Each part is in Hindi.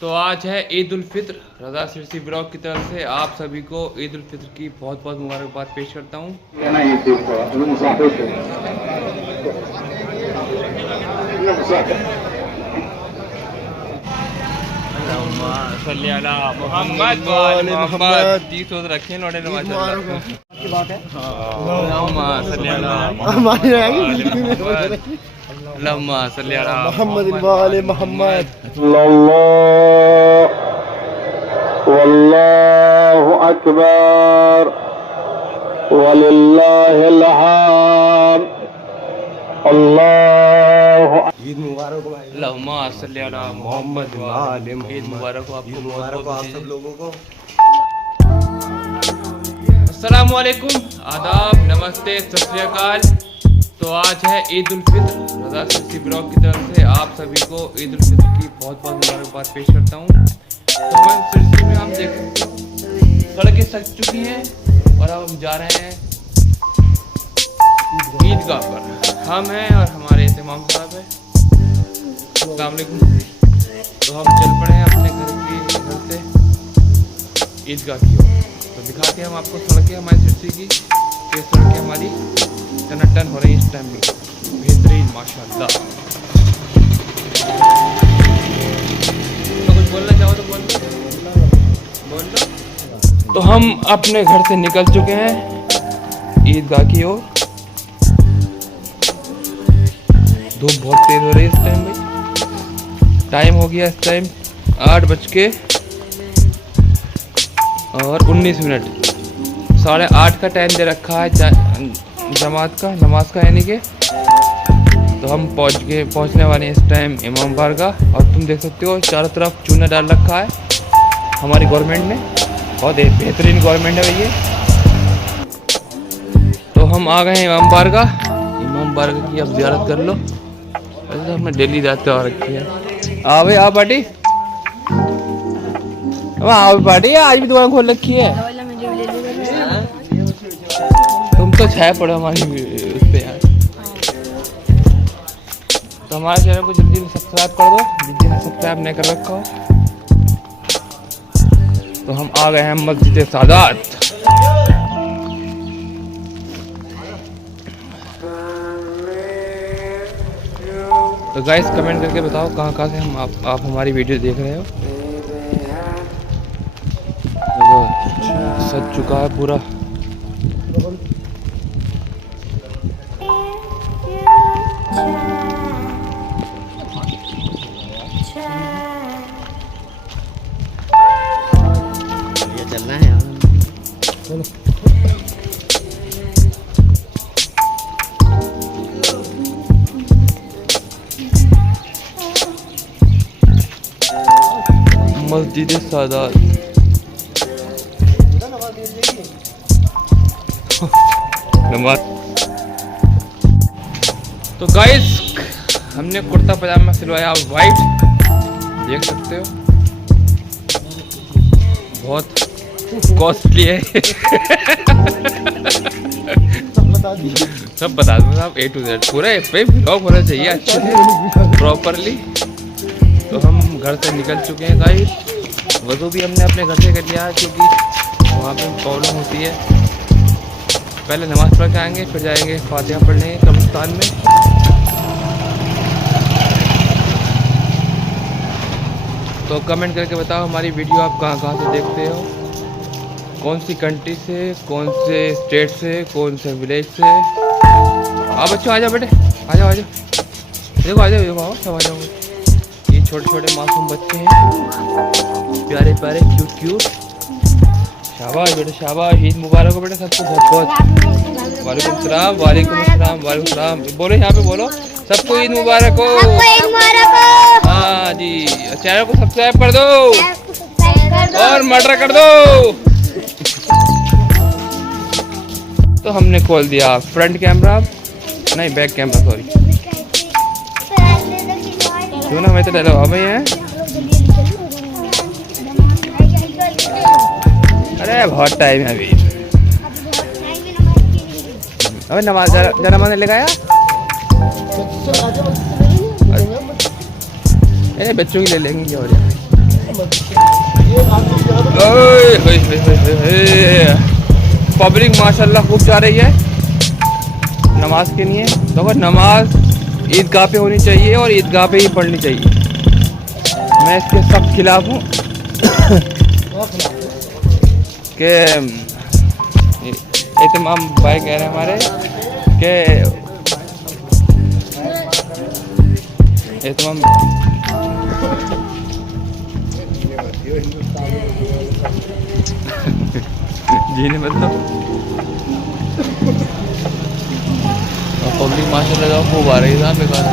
तो आज है ईद उल फित्र। रजा सिरसी ब्लॉग की तरफ से आप सभी को ईद उल फित्र की बहुत बहुत मुबारकबाद पेश करता हूँ। रखे वल्लाहु अकबर वलिल्लाहिल हम्द। अल्लाहु ईद मुबारक हो भाई। मोहम्मद ईद मुबारक हो आपको, मुबारक हो आप सब लोगों को। अस्सलाम वालेकुम, आदाब, नमस्ते, सत श्री अकाल। तो आज है ईद उल फित्र। रजा सिरसी ब्लॉग की तरफ से आप सभी को ईद उल फित्र की बहुत बहुत मुबारकबाद पेश करता हूँ। तो मैं सिरसी में हम देख सकते हो सड़कें सज चुकी हैं और अब हम जा रहे हैं ईदगाह पर। हम हैं और हमारे इमाम साहब हैं। अस्सलाम वालेकुम। तो हम चल पड़े हैं अपने घर से ईदगाह की ओर। तो दिखाते हैं हम आपको सड़कें हमारी सिरसी की, ये सड़कें हमारी टनाटन हो रही है इस टाइम में, बेहतरीन माशाल्लाह। तो कुछ बोलना चाहो तो बोल लो। तो हम अपने घर से निकल चुके हैं ईदगाह की ओर। धूप बहुत तेज हो रही है इस टाइम भाई। टाइम हो गया इस टाइम 8:19। 8:30 का टाइम दे रखा है जमात का, नमाज का यानी कि। तो हम पहुंचने वाले हैं इस टाइम इमाम बारगाह। और तुम देख सकते हो चारों तरफ चूना डाल रखा है हमारी गवर्नमेंट ने, बहुत बेहतरीन गवर्नमेंट है भैया। तो हम आ गए हैं इमाम बारगाह। इमाम बारगाह की अब ज़ियारत कर लो। वैसे तो हमने डेली जाते आ रखी है। आओ भाई, आओ पार्टी, आओ पार्टी। आज भी दुकान खोल रखी है। तुम तो छाया पड़ो हमारी उस पे यार। तो हमारे चैनल को जल्दी से सब्सक्राइब कर दो जिसने सब्सक्राइब नहीं कर रखा हो। तो हम आ गए हैं मस्जिद सादात। तो गाइस कमेंट करके बताओ कहाँ से हम आप हमारी वीडियो देख रहे हो। सज चुका है पूरा। ये चलना है यार, चलो। मस्जिद सादात। नमाज। तो गाइस हमने कुर्ता पजामा सिलवाया वाइट, देख सकते हो बहुत कॉस्टली है। सब बता दो आप A to Z पूरा पे ब्लॉग होना चाहिए अच्छे से प्रॉपरली। तो हम घर से निकल चुके हैं गाइस। वज़ू भी हमने अपने घर से कर लिया है क्योंकि वहाँ पे प्रॉब्लम होती है। पहले नमाज़ पढ़ के आएंगे, फिर जाएंगे फातिहा पढ़ने कब्रिस्तान में। तो कमेंट करके बताओ हमारी वीडियो आप कहाँ से देखते हो, कौन सी कंट्री से, कौन से स्टेट से, कौन से विलेज से। आप बच्चों आ जाओ बेटे, आ जाओ देखो, आ जाओ सब आ जाओ। ये छोटे छोटे मासूम बच्चे हैं, प्यारे प्यारे क्यूट। शाबाश बेटे शाबाश। ईद मुबारक हो बेटे सबको बहुत बहुत। वालेकुम सलाम वालेकुम सलाम वालेकुम सलाम। बोलो यहाँ पे बोलो, सबको ईद मुबारक हो। हाँ जी, चैनल को सब्सक्राइब कर दो और मर्डर कर दो। तो हमने खोल दिया फ्रंट कैमरा, नहीं बैक कैमरा सॉरी। क्यों ना मैं तो डाला हमें है। अरे बहुत टाइम है अभी। अबे नमाज जरा नमाज लगाया। अरे बच्चों की ले लेंगे क्या हो जाए। पब्लिक माशाल्लाह खूब जा रही है नमाज के लिए। देखो नमाज ईदगाह पे होनी चाहिए और ईदगाह पे ही पढ़नी चाहिए। मैं इसके सख्त खिलाफ हूँ कि इतमाम भाई कह रहे हैं हमारे कि इतमाम जी ने मतलब पब्लिक माशाल्लाह खूब आ रही है। बेकार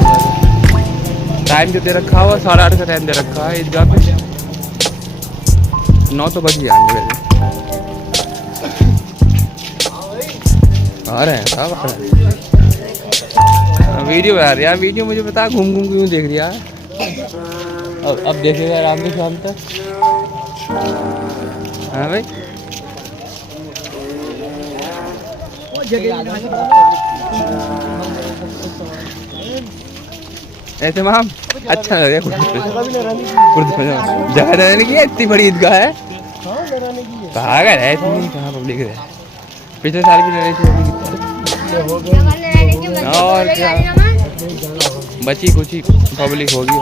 टाइम जो दे रखा हुआ 8:30 का टाइम दे रखा है ईदगाह पे। 9 तो बज ही आएंगे वैसे। आ रहे हैं साहब आ रहे हैं। वीडियो यार वीडियो मुझे बता घूम घूम क्यों देख रहा है। अब देखेगा आराम से शाम तक। हाँ भाई ऐसे मैम अच्छा लग रहा है। जगह रहने की इतनी बड़ी ईदगाह है। कहाँ गए है इतनी कहाँ पब्लिक है। पिछले साल भी लड़ाई थी और क्या बची कुछ ही पब्लिक होगी।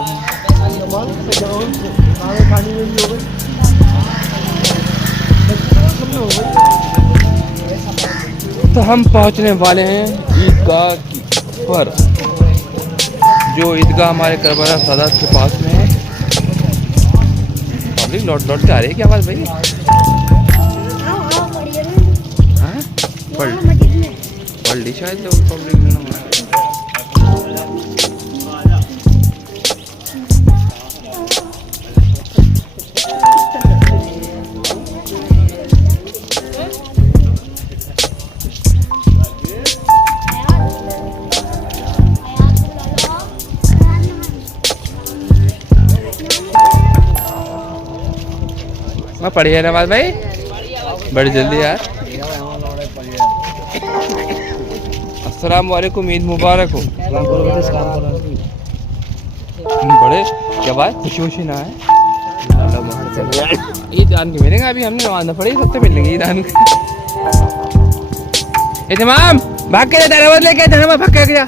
तो हम पहुंचने वाले हैं ईदगाह पर, जो ईदगाह हमारे करबला सादात के पास में है। पब्लिक लौट के आ रही है क्या बात भाई। हाँ पल्टी शायद तो पब्लिक मैं पढ़ी है नमाज भाई बड़ी जल्दी यार। अस्सलाम वालेकुम ईद मुबारक हो। बड़े क्या बात खुशी खुशी ना है। ईद आन के मिलेंगे अभी हमने नमाज ना पढ़ी सबसे मिलेंगे ईद आन के। इतमाम भाग के नमाज लेके नमाज भाग के गया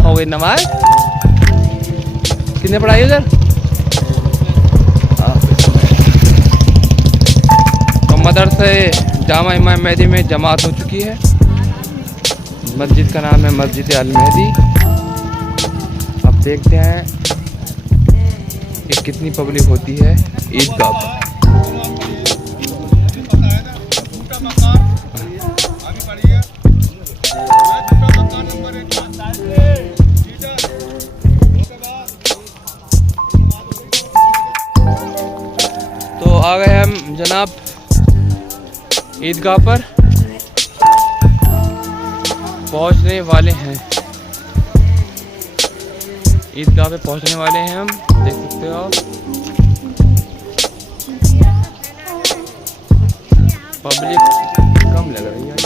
हो गई नमाज। कितने पढ़ाई उधर मदरसे जामा इमाम मेहदी में जमात हो चुकी है। मस्जिद का नाम है मस्जिद अल मेहदी। अब देखते हैं कि कितनी पब्लिक होती है ईदगाह पर। तो आ गए हम जनाब ईदगाह पर पहुंचने वाले हैं। ईदगाह पे पहुंचने वाले हैं हम, देख सकते हो आप। पब्लिक कम लग रही है।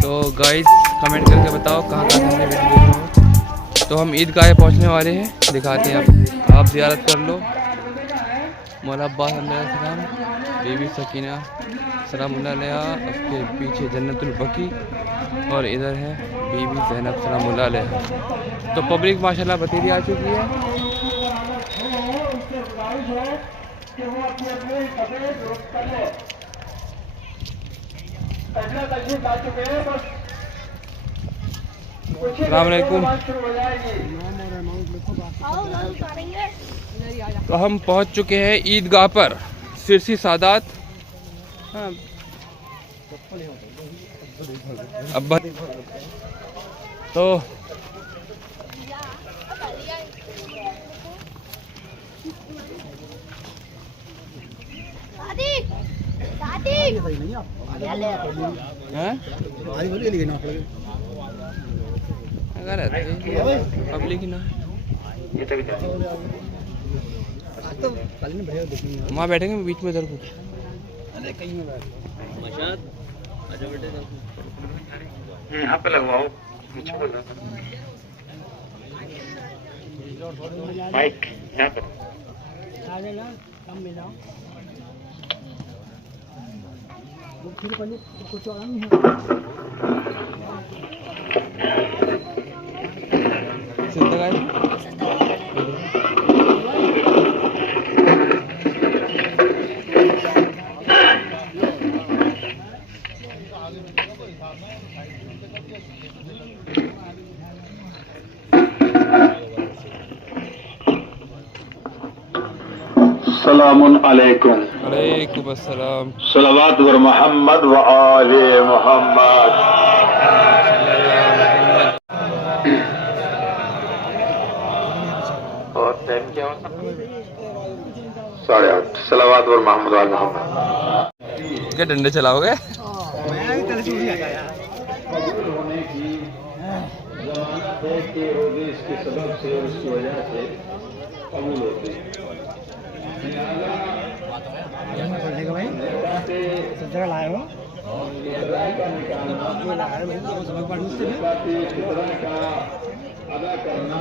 तो गाइस कमेंट करके बताओ कहाँ से वीडियो देख रहे हो। तो हम ईदगाह पहुंचने वाले हैं, दिखाते हैं आप ज़ियारत कर लो। मौला अब्बास सलाम, बीबी सकीना सलामुल्लाह अलैहा, उसके पीछे जन्नतुल बकी और इधर है बीबी ज़ैनब सलामुल्लाह अलैहा। तो पब्लिक माशाल्लाह बतेरी आ चुकी है। अस्सलाम वालेकुम। तो हम पहुंच चुके हैं ईदगाह पर सिरसी सादात। अब तो पब्लिक ही ना वहाँ बैठेंगे बीच में इधर को। यहाँ पे लगवाओ। माइक यहाँ पर सिद्ध गाय सलामुन अलैकुम अलैकुम अस्सलाम सलवात व मोहम्मद व आले मोहम्मद। और टाइम क्या होता? 8:30 सलवात व मोहम्मद व आले मोहम्मद। क्या डंडे चलाओगे? होने की जमानत है कि रोजे इसके सबब से और इसकी वजह से कबूल होते हैं। अदा करना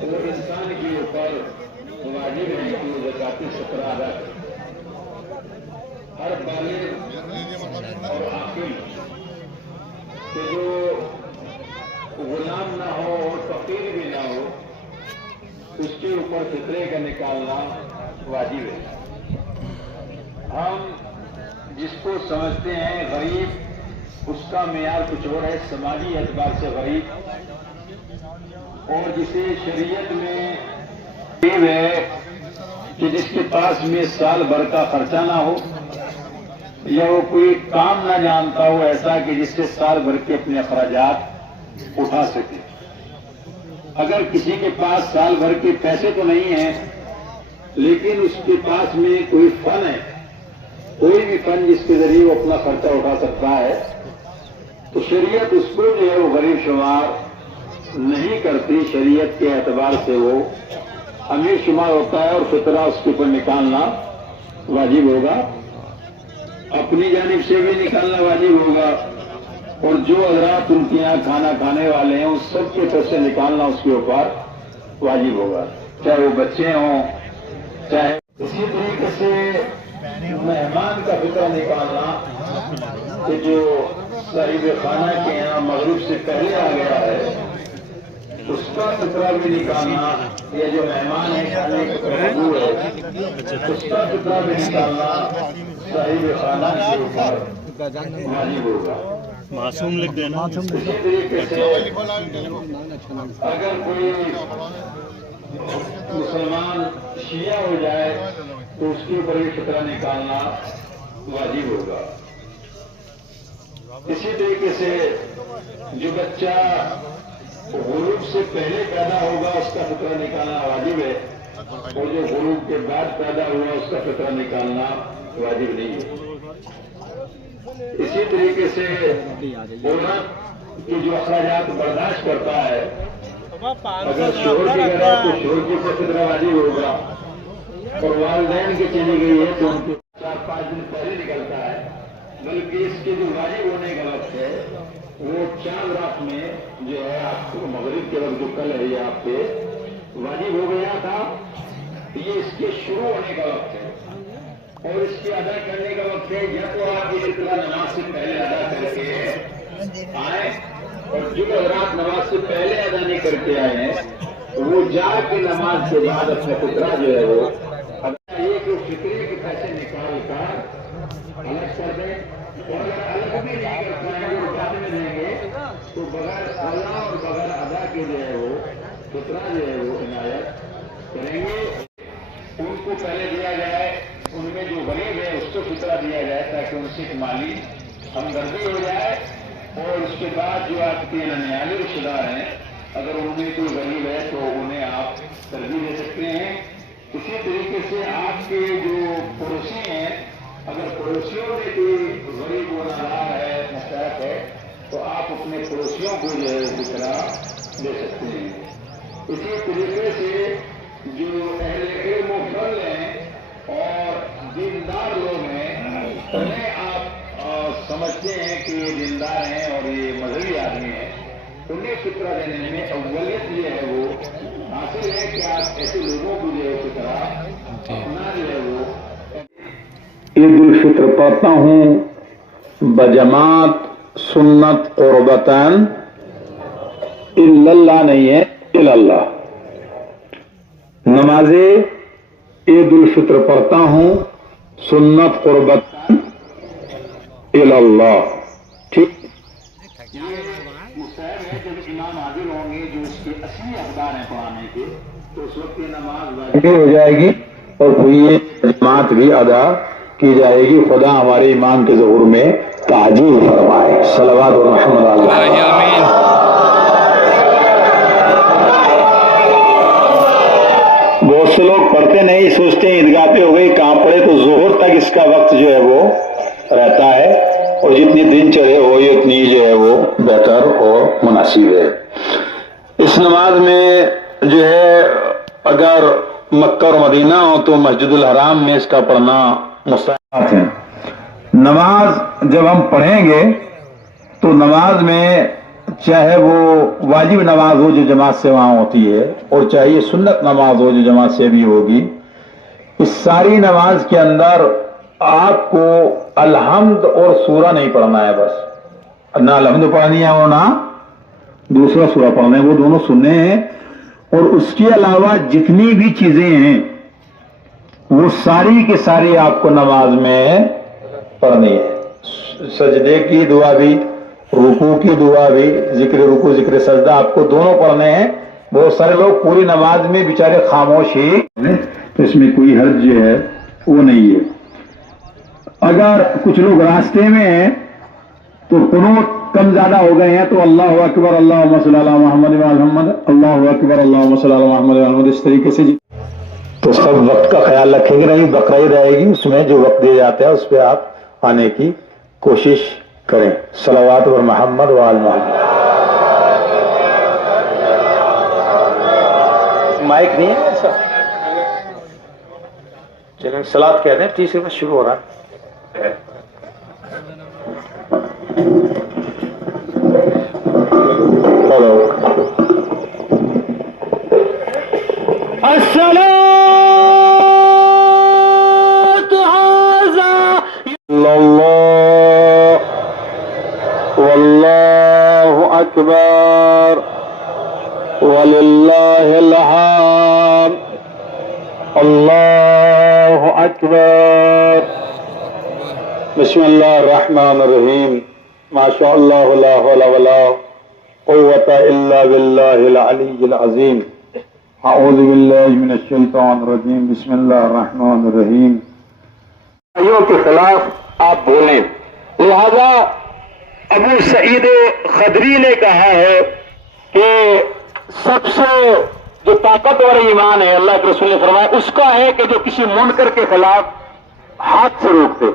वो इंसान के ऊपर वाजिब है कि वो ज़काती फितरा अदा करे। हर बालिग और आकिल कि जो गुलाम ना हो और फकीर भी ना हो उसके ऊपर फितरे का निकालना वाजिब है। हम जिसको समझते हैं गरीब उसका मेयार कुछ और है समाजी एतबार से गरीब, और जिसे शरीयत में गरीब है कि जिसके पास में साल भर का खर्चा ना हो या वो कोई काम ना जानता हो ऐसा कि जिससे साल भर के अपने अखराजात उठा सके। अगर किसी के पास साल भर के पैसे तो नहीं है लेकिन उसके पास में कोई फन है, कोई भी फन जिसके जरिए वो अपना खर्चा उठा सकता है, तो शरीयत उसको जो है वो गरीब शुमार नहीं करती। शरीयत के एतबार से वो अमीर शुमार होता है और फितरा उसके ऊपर निकालना वाजिब होगा। अपनी जानिब से भी निकालना वाजिब होगा और जो हजरात उनके यहाँ खाना खाने वाले हैं उस सब के तरफ से निकालना उसके ऊपर वाजिब होगा, चाहे वो बच्चे हों चाहे। इसी तरीके से मेहमान का फितरा निकालना कि जो साहिब खाना के यहाँ मगरिब से पहले आ गया है उसका फितरा भी निकालना, या जो मेहमान है खाने के मजबूर है उसका फितरा भी निकालना साहिब खाना के ऊपर वाजिब होगा। मासूम लिख देना। इसी तरीके से अगर कोई मुसलमान शिया हो जाए तो उसके ऊपर भी फितरा निकालना वाजिब होगा। इसी तरीके से जो बच्चा गुरूब से पहले पैदा होगा उसका फितरा निकालना वाजिब है और जो गुरूब के बाद पैदा हुआ उसका फितरा निकालना वाजिब नहीं है। इसी तरीके से औरत की जो अखराजात बर्दाश्त करता है, अगर शोहर की घर है तो शोहर की फितरा वाजिब होगा और वालिदैन की चली गई है तो उनके 4-5 दिन पहले निकलता है, बल्कि इसके जो वाजिब होने का वक्त है वो चांद रात में जो है आपको मगरिब के वक्त जो कल है ये आपके वाजिब हो गया था, ये इसके शुरू होने का वक्त है और इसके अदा करने का वक्त है। या तो आप ये फितरा नमाज से पहले अदा करके आए और जो हजरात नमाज से पहले अदा नहीं करके आए हैं वो जाके नमाज के बाद अपना फितरा जो है वो ये जो फितरे के पैसे निकाल कर अलग कर दें, और अगर अलग भी नहीं कर पाएंगे वो बाद में देंगे तो बगैर अदा और बगैर अदा के जो है वो फितरा जो है वो इनायत करेंगे। उनको पहले दिया जाए, उनमें जो गरीब है उसको फितरा दिया जाए ताकि उनसे माली हमदर्दी हो जाए, और उसके बाद जो आपके ननियाली रिश्तेदार हैं अगर उनमें कोई गरीब है तो उन्हें आप तरजीह दे सकते हैं। इसी तरीके से आपके जो पड़ोसी हैं अगर पड़ोसियों में कोई गरीब नाराज है मुस्तहक है तो आप अपने पड़ोसियों को जो है फितरा दे सकते हैं। इसी तरीके से जो अहले इल्म व फज़ल हैं और दीनदार लोग हैं उन्हें आप समझते हैं कि ये दीनदार हैं और ये मजहबी आदमी हैं उन्हें फितरा देने में अव्वलियत ये है वो हासिल है कि आप ऐसे लोगों को जो है फितरा अपना जो है वो ईद उल फित्र पढ़ता हूँ बजमात सुन्नत कुर्बतन इल्लल्लाह नहीं है इल्लल्लाह। नमाजे ईद उल फित्र पढ़ता हूँ सुन्नत कुर्बतन इल्लल्लाह। ठीक जब इमाम हाजिर होंगे जो इसके असली हकदार हैं पढ़ाने के तो उस वक्त ये नमाज वाजिब हो जाएगी और कोई ये जमात भी अदा की जाएगी। खुदा हमारे इमाम के ज़हूर में ताजील फरमाए। सलवात और मोहम्मद आमीन। बहुत से लोग पढ़ते नहीं, सोचते हैं ईदगाह पे हो गई, कहाँ पढ़े, तो जोहर तक इसका वक्त जो है वो रहता है और जितनी दिन चढ़े हो उतनी जो है वो बेहतर और मुनासिब है। इस नमाज में जो है अगर मक्का और मदीना हो तो मस्जिदुल हराम में इसका पढ़ना मुस्तहब है। नमाज जब हम पढ़ेंगे तो नमाज में चाहे वो वाजिब नमाज हो जो जमात से वहां होती है और चाहे ये सुन्नत नमाज हो जो जमात से भी होगी, इस सारी नमाज के अंदर आपको अलहम्द और सूरा नहीं पढ़ना है। बस ना अलहम्द पढ़नी है वो ना दूसरा सूरा पढ़ना है, वो दोनों सुनने हैं। और उसके अलावा जितनी भी चीजें हैं वो सारी के सारी आपको नमाज में पढ़नी है। सजदे की दुआ भी, रुकू की दुआ भी, जिक्र रुकू जिक्र सजदा आपको दोनों पढ़ने हैं। बहुत सारे लोग पूरी नमाज में बेचारे खामोश ही, तो इसमें कोई हर्ज जो है वो नहीं है। अगर कुछ लोग रास्ते में हैं तो कुनूत कम ज्यादा हो गए हैं तो अल्लाह अकबर अल्लाहुम्मा सल्ली अला मुहम्मद व मुहम्मद, अल्लाह अकबर अल्लाहुम्मा सल्ली अला मुहम्मद व मुहम्मद, इस तरीके से तो सब वक्त का ख्याल रखेंगे। नहीं बकरीद आएगी उसमें जो वक्त दिया जाता है उस पर आप आने की कोशिश करें। सलावत व मोहम्मद व आल मोहम्मद। माइक नहीं है ऐसा, चलें सलात कहते हैं, तीसरे में शुरू हो रहा है। वल्लाहु अकबर वलिल्लाहिल हम्द, अल्लाहु अकबर। बिस्मिल्लाहिर रहमानिर रहीम। माशाअल्लाह ला हौला वला कुव्वता इल्ला बिल्लाहिल अलीय्यिल अज़ीम। अऊज़ु बिल्लाहि मिनश शैतानिर रजीम। बिस्मिल्लाहिर रहमानिर रहीम। भाइयों के खिलाफ आप बोलें। लिहाजा अबू सईद खदरी ने कहा है कि सबसे जो ताकतवर ईमान है, अल्लाह के रसूल ने फरमाया, उसका है कि जो किसी मुनकर के खिलाफ हाथ से रोक दे।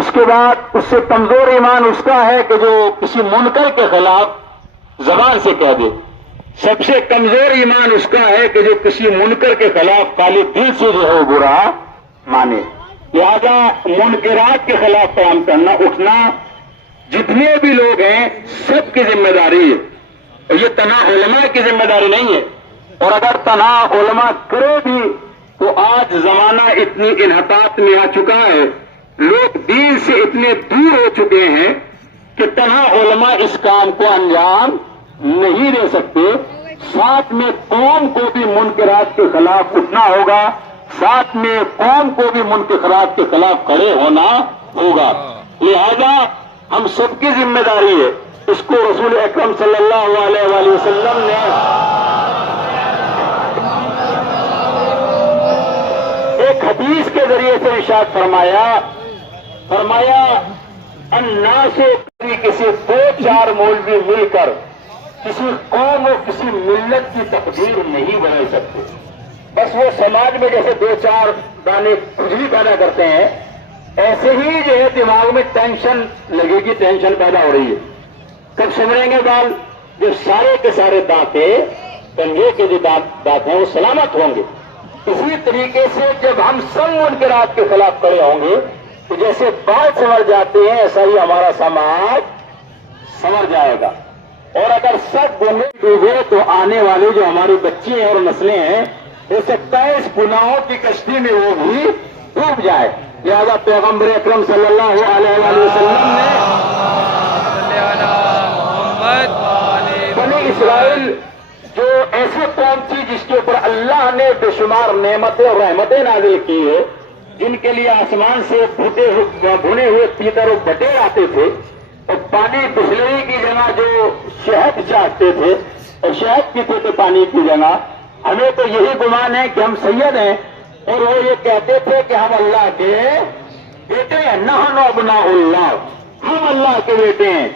उसके बाद उससे कमजोर ईमान उसका है कि जो किसी मुनकर के खिलाफ जबान से कह दे। सबसे कमजोर ईमान उसका है कि जो किसी मुनकर के खिलाफ खाली दिल से जो है बुरा माने। लिहाजा मुनकरात के खिलाफ काम करना, उठना, जितने भी लोग हैं सबकी जिम्मेदारी है। और ये तना उलमा की जिम्मेदारी नहीं है। और अगर तना उलमा करे भी तो आज जमाना इतनी इन्हतात में आ चुका है, लोग दीन से इतने दूर हो चुके हैं कि तना उलमा इस काम को अंजाम नहीं दे सकते। साथ में कौम को भी मुनकरात के खिलाफ उठना होगा, साथ में कौम को भी मुनकरात के खिलाफ खड़े होना होगा। लिहाजा हम सबकी जिम्मेदारी है। इसको रसूल अकरम सल्लल्लाहु अलैहि वसल्लम ने एक हदीस के जरिए से इरशाद फरमाया अन्नासु किसी दो चार मौलवी मिलकर किसी कौम और किसी मिल्लत की तकदीर नहीं बदल सकते। बस वो समाज में जैसे दो चार दाने खुजली पैदा करते हैं, ऐसे ही जो है दिमाग में टेंशन लगेगी, टेंशन पैदा हो रही है। कब संभरेंगे बाल? जो सारे के सारे दांते, कंधे के जो दांत हैं वो सलामत होंगे। इसी तरीके से जब हम सब मुनकरात के खिलाफ खड़े होंगे तो जैसे बाल संवर जाते हैं ऐसा ही हमारा समाज संवर जाएगा। और अगर सब गंगे डूबे तो आने वाले जो हमारी बच्चे और नस्लें हैं, हो सकता है इस गुनाहों की कश्ती में वो भी डूब जाए। लिहाजा पैगंबर अकरम सल्लल्लाहु अलैहि वसल्लम ने बनी इसराइल जो ऐसे कौम थी जिसके ऊपर अल्लाह ने बेशुमार नेमतें और रहमतें नाजिल की है, जिनके लिए आसमान से भुने हुए पीतर और बटेर आते थे और पानी बिस्लरी की जगह जो शहद चाहते थे और शहद पीते थे पानी की जगह। हमें तो यही गुमान है कि हम सैयद हैं और वो ये कहते थे कि हम अल्लाह के बेटे हैं, नहनु अब्नाउल्लाह, हम अल्लाह के बेटे हैं।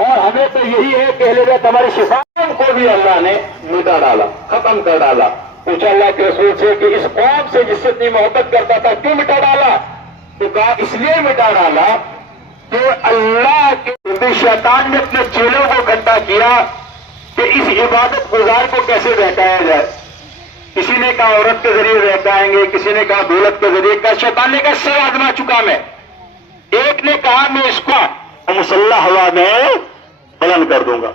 और हमें तो यही है कि अहले बैत हमारी शिफाओं को भी अल्लाह ने मिटा डाला, खत्म कर डाला। पूछा अल्लाह के रसूल से कि इस कौम से जिससे इतनी मोहब्बत करता था क्यों मिटा डाला? तो कहा इसलिए मिटा डाला कि अल्लाह के शैतान ने अपने चेलों को इकट्ठा किया कि इस इबादत गुजार को कैसे बहकाया जाए। किसी ने कहा औरत के जरिए बहकाएंगे, किसी ने कहा दौलत के जरिए। कहा शैतान ने कहा सब आजमा चुका मैं। एक ने कहा मैं इसको मुसल्ला हवा में बुलंद कर दूंगा।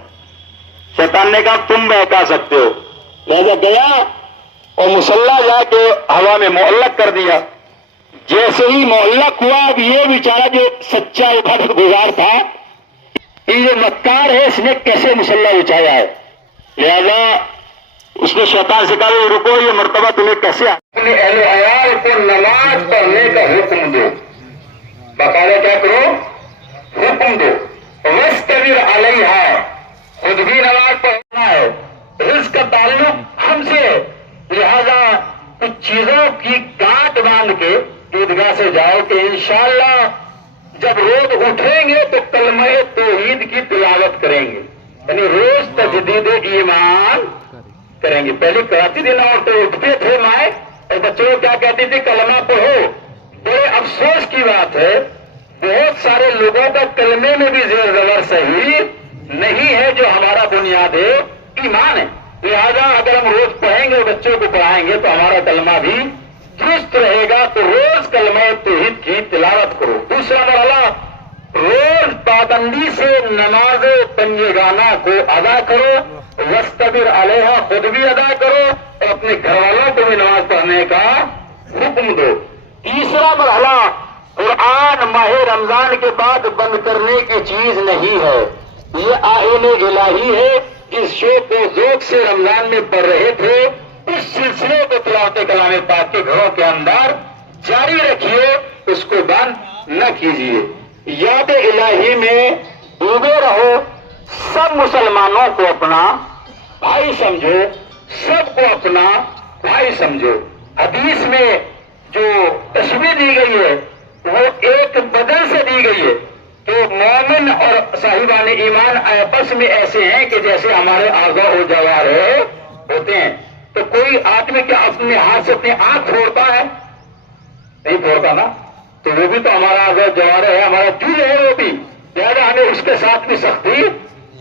शैतान ने कहा तुम बहका सकते हो। लिहाजा गया और मुसल्ला जाके हवा में मुअल्लक कर दिया। जैसे ही मुअल्लक हुआ, अब ये बेचारा जो सच्चा इबादत गुजार था, ये जो मक्कार है, इसने कैसे मुसल्ला बिछाया है। लिहाजा उसने शैतान से कहा रुको, ये मर्तबा तुम्हें कैसे अपने अहले अयाल को नमाज पढ़ने का हुक्म दो। बकायदा क्या करो? हुक्म दो। वस्तबिर अलैहा, खुद भी नमाज पढ़ना है। रिज़्क़ का ताल्लुक हमसे, लिहाजा कुछ चीजों की गांठ बांध के ईदगाह से जाओ कि इंशाअल्लाह जब रोज उठेंगे तो कलमे तौहीद की तिलावत करेंगे, यानी रोज तजदीद ईमान करेंगे। पहले कराती थी ना, और तो उठते थे माए और बच्चों को क्या कहती थी? कलमा पढ़ो। बड़े अफसोस की बात है, बहुत सारे लोगों का कलमे में भी जेर ज़बर सही नहीं है, जो हमारा बुनियाद है ईमान है। लिहाजा अगर हम रोज पढ़ेंगे और बच्चों को पढ़ाएंगे तो हमारा कलमा भी दुरुस्त रहेगा। तो रोज कलमा तौहीद की तिलावत करो। दूसरा मरहला, रोज पाबंदी से नमाज पंजेगाना को अदा करो। वस्तबिर अलैहा, खुद भी अदा करो और अपने घर वालों को भी नमाज पढ़ने का हुक्म दो। तीसरा मरहला, कुरान माह रमजान के बाद बंद करने की चीज नहीं है, ये आईन इलाही है। इस शो को ज़ौक़ से रमजान में पढ़ रहे थे, उस सिलसिले को तिलावत कलाम पाक के घरों के अंदर जारी रखिए, उसको बंद न कीजिए। याद इलाही में डूबे रहो। सब मुसलमानों को अपना भाई समझो, सबको अपना भाई समझो। हदीस में जो तशबीह दी गई है वो एक बदन से दी गई है। तो मोमिन और साहिबान ईमान आपस में ऐसे हैं कि जैसे हमारे आज़ा और जवारे होते हैं। तो कोई आदमी क्या अपने हाथ से अपनी आंख फोड़ता है? नहीं फोड़ता ना। तो वो भी तो हमारा आज़ा जवारे है, हमारा जुज़ है वो भी। लिहाजा हमें उसके साथ भी सख्ती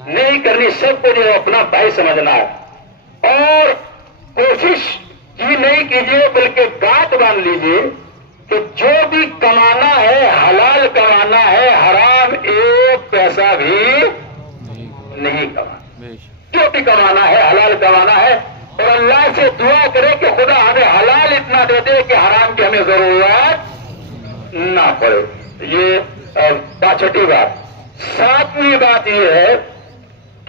नहीं करनी, सबको जो अपना भाई समझना है। और कोशिश ये नहीं कीजिए बल्कि गांठ बांध लीजिए कि जो भी कमाना है हलाल कमाना है, हराम एक पैसा भी नहीं कमाना। जो भी कमाना है हलाल कमाना है और अल्लाह से दुआ करे कि खुदा हमें हलाल इतना दे दे कि हराम की हमें जरूरत ना पड़े। ये छठी बात। सातवीं बात यह है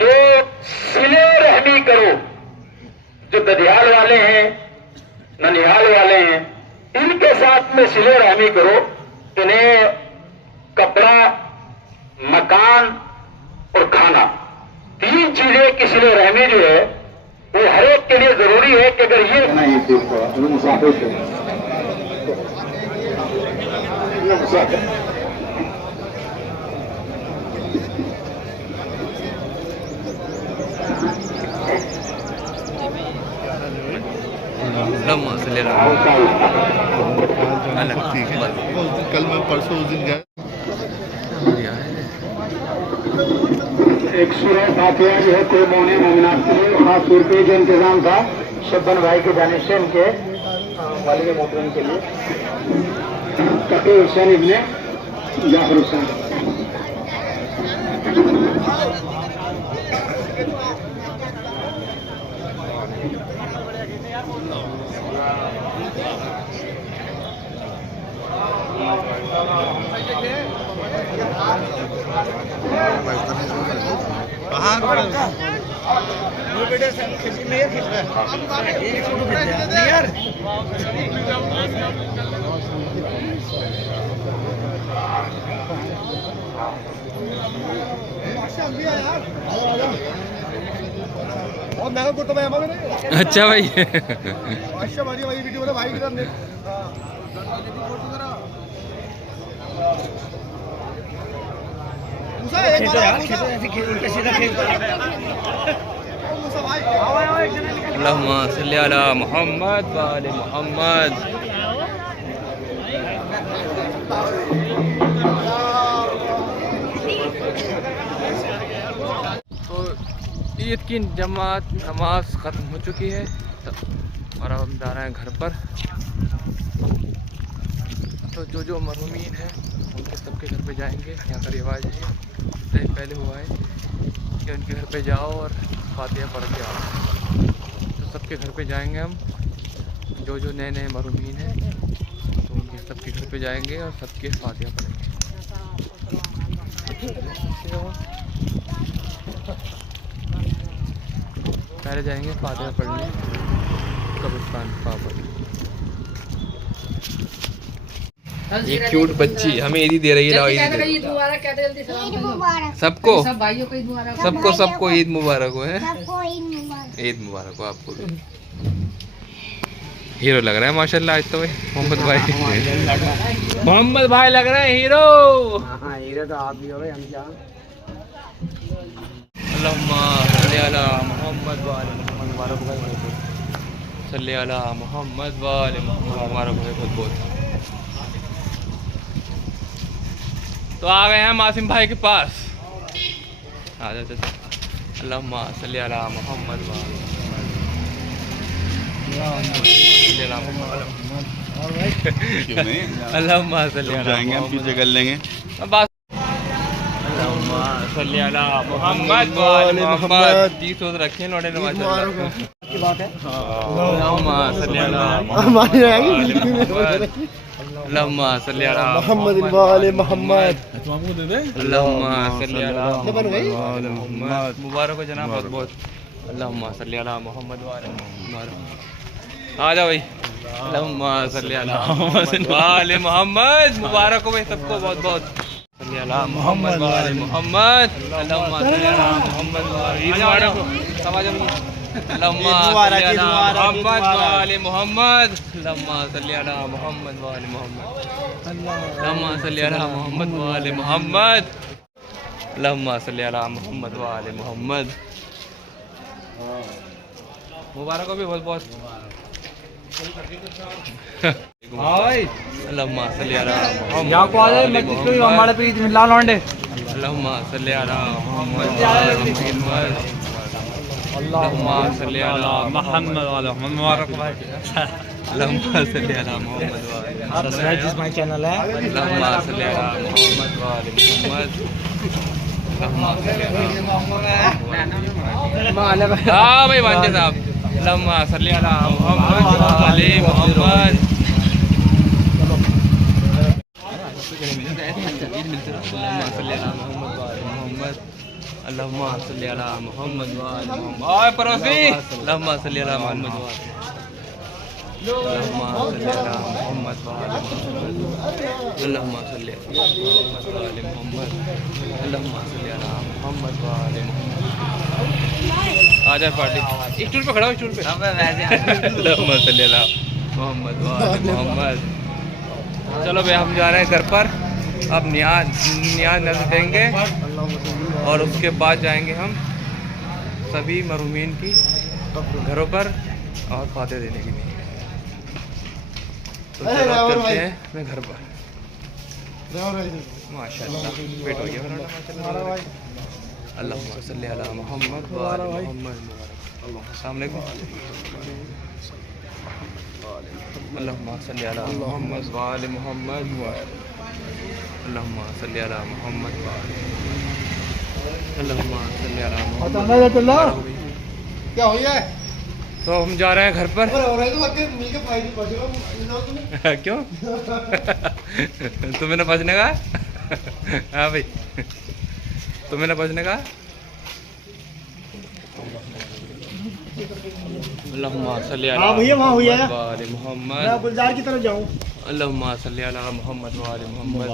कि सिले रहमी करो। जो ददियाल वाले हैं, ननिहाल वाले हैं, इनके साथ में सिले रहमी करो। इन्हें कपड़ा, मकान और खाना, तीन चीजें की सिले रहमी जो है वो हर एक के लिए जरूरी है कि अगर ये नहीं कल मैं परसों उस दिन गया। एक सूरह फातिहा जो है कोई मोमिन मोमिनात के लिए खास तौर पे जो इंतजाम था शब्बन भाई के जाने से उनके वालिद मोहतरम के लिए तकी हुसैन इब्ने जाफर हुसैन अच्छा भाई अल्लाहुम्मा सल्ली अला मोहम्मद व आले मोहम्मद। तो ईद की जमात नमाज ख़त्म हो चुकी है और अब हम जा रहे हैं घर पर। तो जो मरहूमीन हैं उनके सबके घर पे जाएंगे। यहाँ का रिवाज है, टाइम पहले हुआ है कि उनके घर पे जाओ और फातिहा पढ़ के आओ। तो सबके घर पे जाएंगे हम, जो नए नए मरहूमीन हैं तो उनके सबके घर पे जाएंगे और सबके फातिहा पढ़ेंगे। पहले जाएंगे फातिहा पढ़ने कब्रिस्तान पापा। ये क्यूट बच्ची हमें ईदी दे रही है। सबको सबको ईद मुबारक हो। है ईद मुबारक हो आपको भी। हीरो लग रहा है माशाल्लाह आज तो भाई मोहम्मद भाई लग रहा है हीरो। हीरो तो आप ही हो भाई, हम क्या। अल्लाहुम्मा सल्ली अला मोहम्मद व आले मोहम्मद। मुबारक भाई सल्ली अला मोहम्मद व आले मोहम्मद। मुबारक भाई बहुत बहुत। तो आ गए हैं मासिम भाई के पास। आ जाते अल्लाहुम्मा सल्ली अला मोहम्मद व आले मोहम्मद। अल्लाहुम्मा सल्ली अला जाएंगे हम पीछे कर लेंगे। अल्लाहुम्मा सल्ली अला मोहम्मद व आले मोहम्मद। जी सोच रखे नोड़े नमाज की बात है। अल्लाहुम्मा सल्ली अला मोहम्मद अल्लाहुम्मा सल्ली अला मोहम्मद व आले मोहम्मद। अल्लाहुम्मा सल्ली अला मोहम्मद। मुबारक हो जनाब बहुत बहुत। अल्लाहुम्मा सल्ली अला मोहम्मद व आले मोहम्मद। आ जाओ भाई। अल्लाहुम्मा सल्ली अला मोहम्मद व आले मोहम्मद। मुबारक हो भाई सबको बहुत बहुत। सल्ली अला मोहम्मद व आले मोहम्मद। अल्लाहुम्मा सल्ली अला मोहम्मद व आले मोहम्मद। अल्लाहुम्मा सल्ली अला मोहम्मद व आले मोहम्मद। अल्लाहुम्मा सल्ली अला मोहम्मद व आले मोहम्मद। अल्लाहुम्मा सल्ली अला मोहम्मद व आले मोहम्मद। अल्लाहुम्मा सल्ली अला मोहम्मद व आले मोहम्मद। मुबारक हो भी बहुत बहुत। अल्लाहुम्मा सल्ली अला मोहम्मद। अल्लाहुम्मा सल्ली अला मोहम्मद। अल्लाहुम्मा सल्ली अला मोहम्मद वाले मुबारक भाई। अल्लाहुम्मा सल्ली अला मोहम्मद वाले। सब्सक्राइब दिस माय चैनल है। अल्लाहुम्मा सल्ली अला मोहम्मद वाले मोहम्मद। अल्लाहुम्मा सल्ली अला मोहम्मद। हां भाई वांजे साहब। अल्लाहुम्मा सल्ली अला मोहम्मद वाले मोहम्मद। अल्लाहुम्मा सल्ली अला मोहम्मद वाले मोहम्मद। अल्लाहुम्मा सल्ली अला मोहम्मद व आले मोहम्मद। ओए पड़ोसी। अल्लाहुम्मा सल्ली अला मोहम्मद व आले। अल्लाहुम्मा सल्ली अला मोहम्मद व आले मोहम्मद। अल्लाहुम्मा सल्ली अला मोहम्मद व आले मोहम्मद। अल्लाहुम्मा सल्ली अला मोहम्मद व आले मोहम्मद। आ जा पार्टी। एक स्टूल पे खड़ा हो, स्टूल पे। अल्लाहुम्मा सल्ली अला मोहम्मद व आले मोहम्मद। चलो भाई हम जा रहे हैं घर पर। अब नियाज नजर देंगे और उसके बाद जाएंगे हम सभी मरहूमीन की घरों पर और फातिहा देने के लिए। तो चलो चलते हैं अपने घर पर। माशाल्लाह पेट हो गया माशाल्लाह। अल्लाहुम्मा सल्ली अला मोहम्मद व आले मोहम्मद। अस्सलाम वालेकुम। अल्लाहुम्मा सल्ली अला मोहम्मद व आले मोहम्मद। अल्लाहुम्मा सल्ली अला मोहम्मद व आले। अल्लाहुम्मा सल्ली अला मोहम्मद। क्या हो जाए तो हम जा रहे हैं घर पर। और रहे तो बाकी मिल के फायदे पहुंचेगा क्यों तुम्हें ना बचने का हाँ भाई तुम्हें ना बचने का। अल्लाहुम्मा सल्ली अला हाँ भैया, वहाँ हुई है। वाले मोहम्मद। मैं गुलजार की तरफ जाऊँ। अल्लाहुम्मा सल्ली अला मोहम्मद वाले मोहम्मद।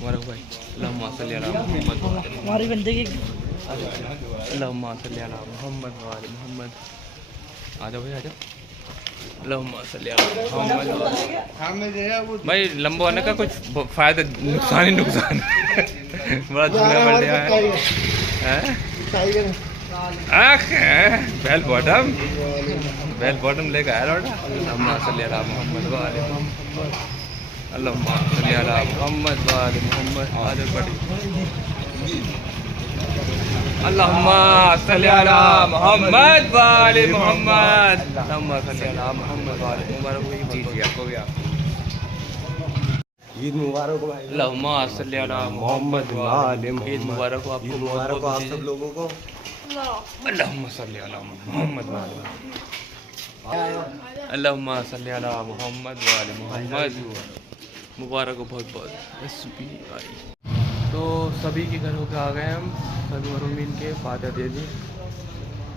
मुबारक भाई। अल्लाहुम्मा सल्ली अला मोहम्मद वाले मोहम्मद। हमारी बंदे की अल्लाहुम्मा सल्ली अला मोहम्मद वाले मोहम्मद। आ जाओ भाई आ जाओ। अल्लाहुम्मा सल्ली अला मोहम्मद वाले। हाँ मैं जो है वो भाई लंबा होने का कुछ फायदा नुकसान ही नुकसान है। बड़ा झूला पड़ गया है। आख बेल बॉटम लेकर आया लौटा। अल्लाहुम्मा सल्ली अला मोहम्मद वाले मोहम्मद। अल्लाहुम्मा सल्ली अला मोहम्मद वाले मोहम्मद। आदर बड़ी अल्लाहुम्मा सल्ली अला मोहम्मद वाले मोहम्मद। अल्लाहुम्मा सल्ली अला मोहम्मद वाले मुबारक हुई जी आपको भी आप ईद मुबारक हो भाई। अल्लाहुम्मा सल्ली अला मोहम्मद वाले मोहम्मद। ईद मुबारक हो आपको मुबारक हो आप सब लोगों को। अल्लाहुम्मा सल्ली अला मोहम्मद वाले अल्लाहुम्मा सल्ली अला मोहम्मद वाले मोहम्मद। मुबारक हो बहुत बहुत। SBI तो सभी के घरों पे आ गए हम। सभी घरों में इनके फायदा दे दी।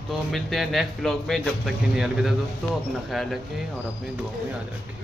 तो मिलते हैं नेक्स्ट ब्लॉग में। जब तक के लिए अलविदा दोस्तों। अपना ख्याल रखें और अपनी दुआ में याद रखें।